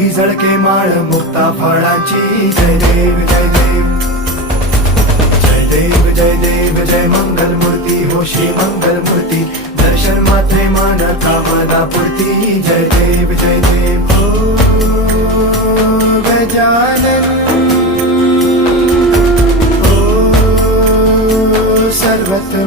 ही झळके माळ मुक्ता फळाची जय देव जय देव जय देव जय देव जय मंगल मूर्ती हो श्री मंगल मूर्ती दर्शन मात्रे मान कामना पूर्ती जय देव हो गजानन हो सर्वत्र